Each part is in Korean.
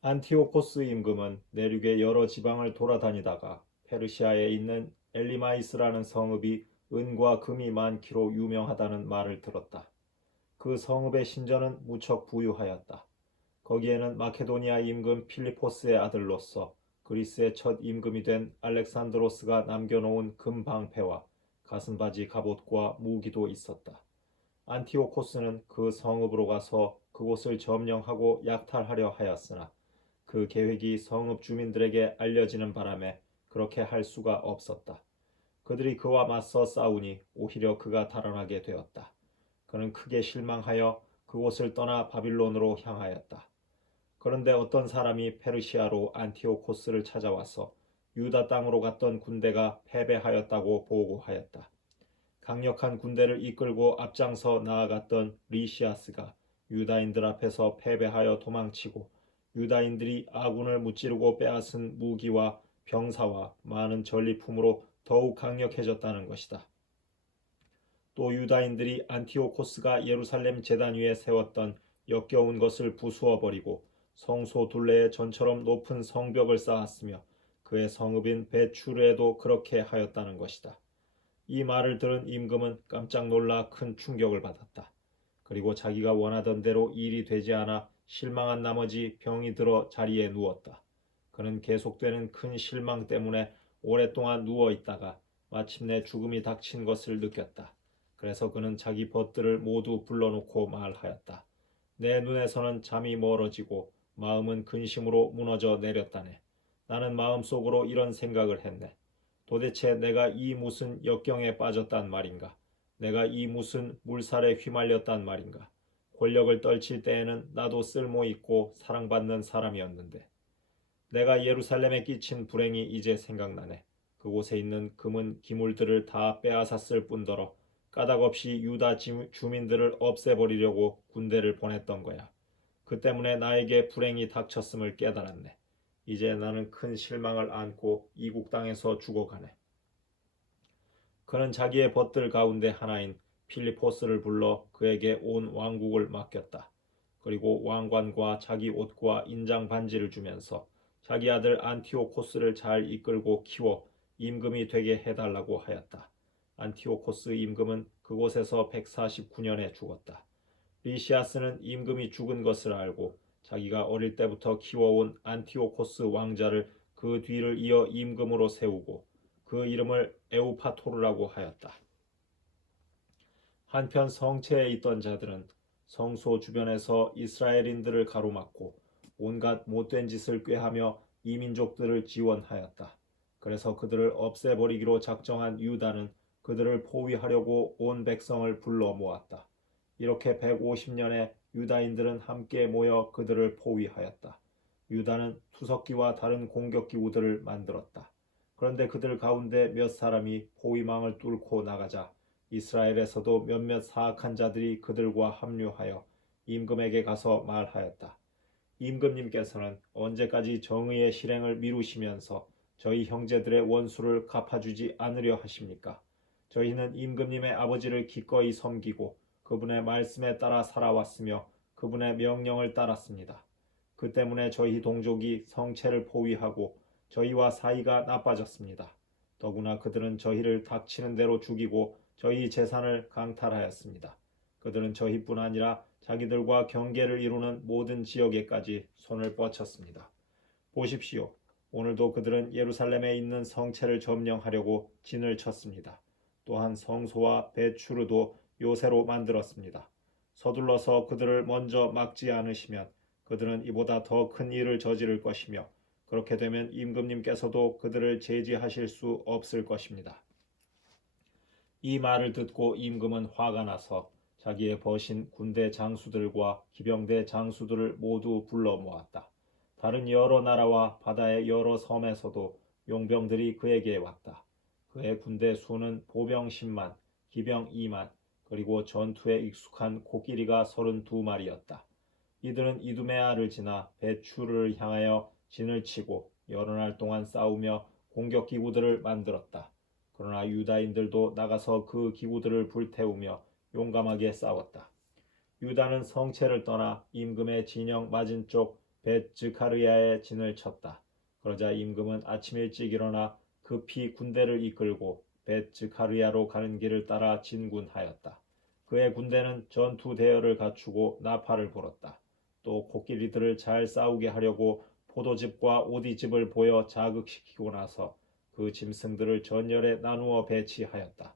안티오코스 임금은 내륙의 여러 지방을 돌아다니다가 페르시아에 있는 엘리마이스라는 성읍이 은과 금이 많기로 유명하다는 말을 들었다. 그 성읍의 신전은 무척 부유하였다. 거기에는 마케도니아 임금 필리포스의 아들로서 그리스의 첫 임금이 된 알렉산드로스가 남겨놓은 금방패와 가슴바지 갑옷과 무기도 있었다. 안티오코스는 그 성읍으로 가서 그곳을 점령하고 약탈하려 하였으나 그 계획이 성읍 주민들에게 알려지는 바람에 그렇게 할 수가 없었다. 그들이 그와 맞서 싸우니 오히려 그가 달아나게 되었다. 그는 크게 실망하여 그곳을 떠나 바빌론으로 향하였다. 그런데 어떤 사람이 페르시아로 안티오코스를 찾아와서 유다 땅으로 갔던 군대가 패배하였다고 보고하였다. 강력한 군대를 이끌고 앞장서 나아갔던 리시아스가 유다인들 앞에서 패배하여 도망치고 유다인들이 아군을 무찌르고 빼앗은 무기와 병사와 많은 전리품으로 더욱 강력해졌다는 것이다. 또 유다인들이 안티오코스가 예루살렘 제단 위에 세웠던 역겨운 것을 부수어 버리고 성소 둘레에 전처럼 높은 성벽을 쌓았으며 그의 성읍인 베추르에도 그렇게 하였다는 것이다. 이 말을 들은 임금은 깜짝 놀라 큰 충격을 받았다. 그리고 자기가 원하던 대로 일이 되지 않아 실망한 나머지 병이 들어 자리에 누웠다. 그는 계속되는 큰 실망 때문에 오랫동안 누워 있다가 마침내 죽음이 닥친 것을 느꼈다. 그래서 그는 자기 벗들을 모두 불러놓고 말하였다. 내 눈에서는 잠이 멀어지고 마음은 근심으로 무너져 내렸다네. 나는 마음속으로 이런 생각을 했네. 도대체 내가 이 무슨 역경에 빠졌단 말인가? 내가 이 무슨 물살에 휘말렸단 말인가? 권력을 떨칠 때에는 나도 쓸모있고 사랑받는 사람이었는데 내가 예루살렘에 끼친 불행이 이제 생각나네. 그곳에 있는 금은 기물들을 다 빼앗았을 뿐더러 까닭없이 유다 주민들을 없애버리려고 군대를 보냈던 거야. 그 때문에 나에게 불행이 닥쳤음을 깨달았네. 이제 나는 큰 실망을 안고 이국 땅에서 죽어가네. 그는 자기의 벗들 가운데 하나인 필리포스를 불러 그에게 온 왕국을 맡겼다. 그리고 왕관과 자기 옷과 인장 반지를 주면서 자기 아들 안티오코스를 잘 이끌고 키워 임금이 되게 해달라고 하였다. 안티오코스 임금은 그곳에서 149년에 죽었다. 리시아스는 임금이 죽은 것을 알고 자기가 어릴 때부터 키워온 안티오코스 왕자를 그 뒤를 이어 임금으로 세우고 그 이름을 에우파토르라고 하였다. 한편 성체에 있던 자들은 성소 주변에서 이스라엘인들을 가로막고 온갖 못된 짓을 꾀하며 이민족들을 지원하였다. 그래서 그들을 없애버리기로 작정한 유다는 그들을 포위하려고 온 백성을 불러 모았다. 이렇게 150년에 유다인들은 함께 모여 그들을 포위하였다. 유다는 투석기와 다른 공격기구들을 만들었다. 그런데 그들 가운데 몇 사람이 포위망을 뚫고 나가자 이스라엘에서도 몇몇 사악한 자들이 그들과 합류하여 임금에게 가서 말하였다. 임금님께서는 언제까지 정의의 실행을 미루시면서 저희 형제들의 원수를 갚아주지 않으려 하십니까? 저희는 임금님의 아버지를 기꺼이 섬기고 그분의 말씀에 따라 살아왔으며 그분의 명령을 따랐습니다. 그 때문에 저희 동족이 성체를 포위하고 저희와 사이가 나빠졌습니다. 더구나 그들은 저희를 닥치는 대로 죽이고 저희 재산을 강탈하였습니다. 그들은 저희뿐 아니라 자기들과 경계를 이루는 모든 지역에까지 손을 뻗쳤습니다. 보십시오. 오늘도 그들은 예루살렘에 있는 성체를 점령하려고 진을 쳤습니다. 또한 성소와 베추르도 요새로 만들었습니다. 서둘러서 그들을 먼저 막지 않으시면 그들은 이보다 더 큰 일을 저지를 것이며 그렇게 되면 임금님께서도 그들을 제지하실 수 없을 것입니다. 이 말을 듣고 임금은 화가 나서 자기의 버신 군대 장수들과 기병대 장수들을 모두 불러 모았다. 다른 여러 나라와 바다의 여러 섬에서도 용병들이 그에게 왔다. 그의 군대 수는 보병 10만, 기병 2만, 그리고 전투에 익숙한 코끼리가 32마리였다. 이들은 이두메아를 지나 베추르를 향하여 진을 치고 여러 날 동안 싸우며 공격 기구들을 만들었다. 그러나 유다인들도 나가서 그 기구들을 불태우며 용감하게 싸웠다. 유다는 성체를 떠나 임금의 진영 맞은쪽 벳즈카르야에 진을 쳤다. 그러자 임금은 아침 일찍 일어나 급히 군대를 이끌고 벳즈카르야로 가는 길을 따라 진군하였다. 그의 군대는 전투 대열을 갖추고 나팔을 불었다. 또 코끼리들을 잘 싸우게 하려고 포도즙과 오디즙을 보여 자극시키고 나서 그 짐승들을 전열에 나누어 배치하였다.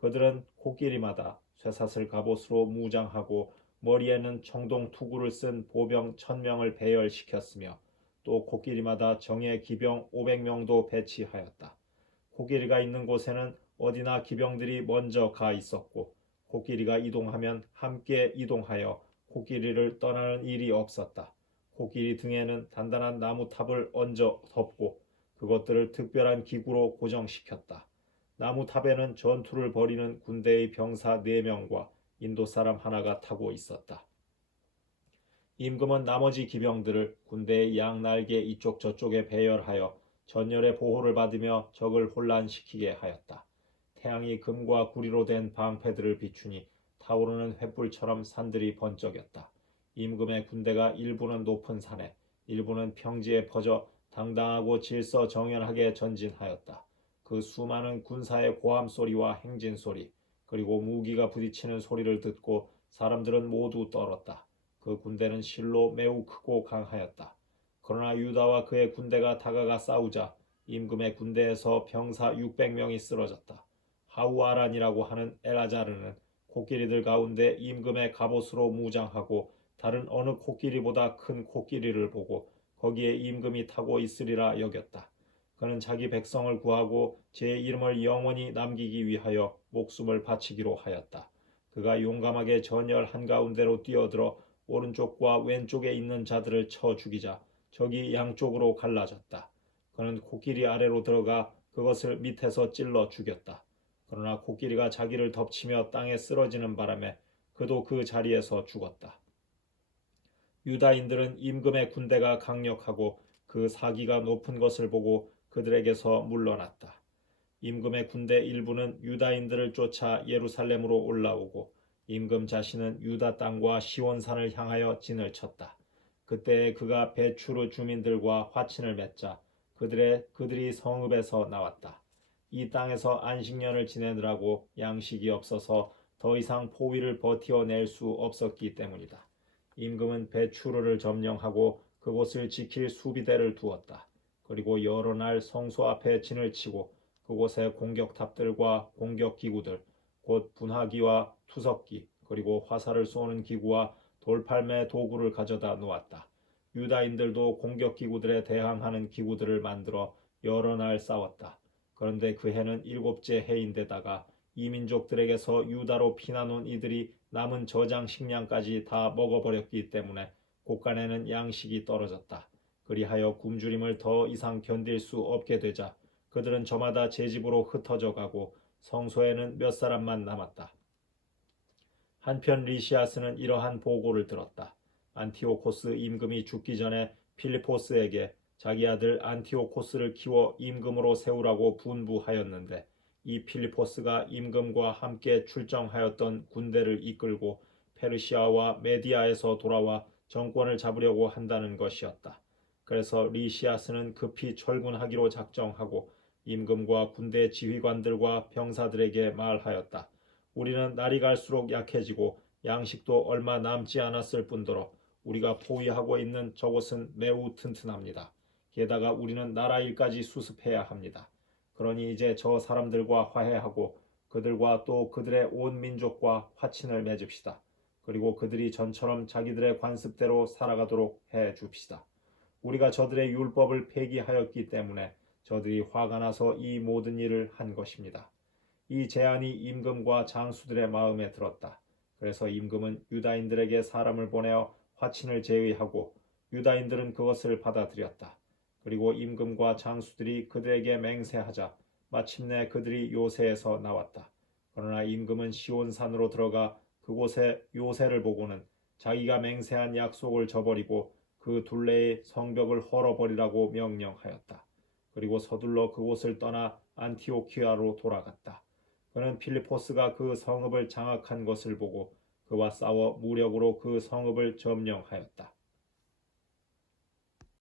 그들은 코끼리마다 쇠사슬 갑옷으로 무장하고 머리에는 청동 투구를 쓴 보병 1000명을 배열시켰으며 또 코끼리마다 정예 기병 500명도 배치하였다. 코끼리가 있는 곳에는 어디나 기병들이 먼저 가 있었고 코끼리가 이동하면 함께 이동하여 코끼리를 떠나는 일이 없었다. 코끼리 등에는 단단한 나무탑을 얹어 덮고 그것들을 특별한 기구로 고정시켰다. 나무탑에는 전투를 벌이는 군대의 병사 4명과 인도 사람 하나가 타고 있었다. 임금은 나머지 기병들을 군대의 양날개 이쪽 저쪽에 배열하여 전열의 보호를 받으며 적을 혼란시키게 하였다. 태양이 금과 구리로 된 방패들을 비추니 타오르는 횃불처럼 산들이 번쩍였다. 임금의 군대가 일부는 높은 산에 일부는 평지에 퍼져 당당하고 질서정연하게 전진하였다. 그 수많은 군사의 고함 소리와 행진 소리 그리고 무기가 부딪히는 소리를 듣고 사람들은 모두 떨었다. 그 군대는 실로 매우 크고 강하였다. 그러나 유다와 그의 군대가 다가가 싸우자 임금의 군대에서 병사 600명이 쓰러졌다. 하우아란이라고 하는 엘아자르는 코끼리들 가운데 임금의 갑옷으로 무장하고 다른 어느 코끼리보다 큰 코끼리를 보고 거기에 임금이 타고 있으리라 여겼다. 그는 자기 백성을 구하고 제 이름을 영원히 남기기 위하여 목숨을 바치기로 하였다. 그가 용감하게 전열 한가운데로 뛰어들어 오른쪽과 왼쪽에 있는 자들을 쳐 죽이자 적이 양쪽으로 갈라졌다. 그는 코끼리 아래로 들어가 그것을 밑에서 찔러 죽였다. 그러나 코끼리가 자기를 덮치며 땅에 쓰러지는 바람에 그도 그 자리에서 죽었다. 유다인들은 임금의 군대가 강력하고 그 사기가 높은 것을 보고 그들에게서 물러났다. 임금의 군대 일부는 유다인들을 쫓아 예루살렘으로 올라오고 임금 자신은 유다 땅과 시온산을 향하여 진을 쳤다. 그때 그가 베추르 주민들과 화친을 맺자 그들이 성읍에서 나왔다. 이 땅에서 안식년을 지내느라고 양식이 없어서 더 이상 포위를 버티어낼 수 없었기 때문이다. 임금은 베추르를 점령하고 그곳을 지킬 수비대를 두었다. 그리고 여러 날 성소 앞에 진을 치고 그곳에 공격탑들과 공격기구들, 곧 분화기와 투석기, 그리고 화살을 쏘는 기구와 돌팔매 도구를 가져다 놓았다. 유다인들도 공격기구들에 대항하는 기구들을 만들어 여러 날 싸웠다. 그런데 그 해는 7째 해인데다가 이민족들에게서 유다로 피난 온 이들이 남은 저장 식량까지 다 먹어버렸기 때문에 곳간에는 양식이 떨어졌다. 그리하여 굶주림을 더 이상 견딜 수 없게 되자 그들은 저마다 제 집으로 흩어져 가고 성소에는 몇 사람만 남았다. 한편 리시아스는 이러한 보고를 들었다. 안티오코스 임금이 죽기 전에 필리포스에게 자기 아들 안티오코스를 키워 임금으로 세우라고 분부하였는데 이 필리포스가 임금과 함께 출정하였던 군대를 이끌고 페르시아와 메디아에서 돌아와 정권을 잡으려고 한다는 것이었다. 그래서 리시아스는 급히 철군하기로 작정하고 임금과 군대 지휘관들과 병사들에게 말하였다. 우리는 날이 갈수록 약해지고 양식도 얼마 남지 않았을 뿐더러 우리가 포위하고 있는 저곳은 매우 튼튼합니다. 게다가 우리는 나라 일까지 수습해야 합니다. 그러니 이제 저 사람들과 화해하고 그들과 또 그들의 온 민족과 화친을 맺읍시다. 그리고 그들이 전처럼 자기들의 관습대로 살아가도록 해 줍시다. 우리가 저들의 율법을 폐기하였기 때문에 저들이 화가 나서 이 모든 일을 한 것입니다. 이 제안이 임금과 장수들의 마음에 들었다. 그래서 임금은 유다인들에게 사람을 보내어 화친을 제의하고 유다인들은 그것을 받아들였다. 그리고 임금과 장수들이 그들에게 맹세하자 마침내 그들이 요새에서 나왔다. 그러나 임금은 시온산으로 들어가 그곳에 요새를 보고는 자기가 맹세한 약속을 저버리고 그 둘레의 성벽을 헐어버리라고 명령하였다. 그리고 서둘러 그곳을 떠나 안티오키아로 돌아갔다. 그는 필리포스가 그 성읍을 장악한 것을 보고 그와 싸워 무력으로 그 성읍을 점령하였다.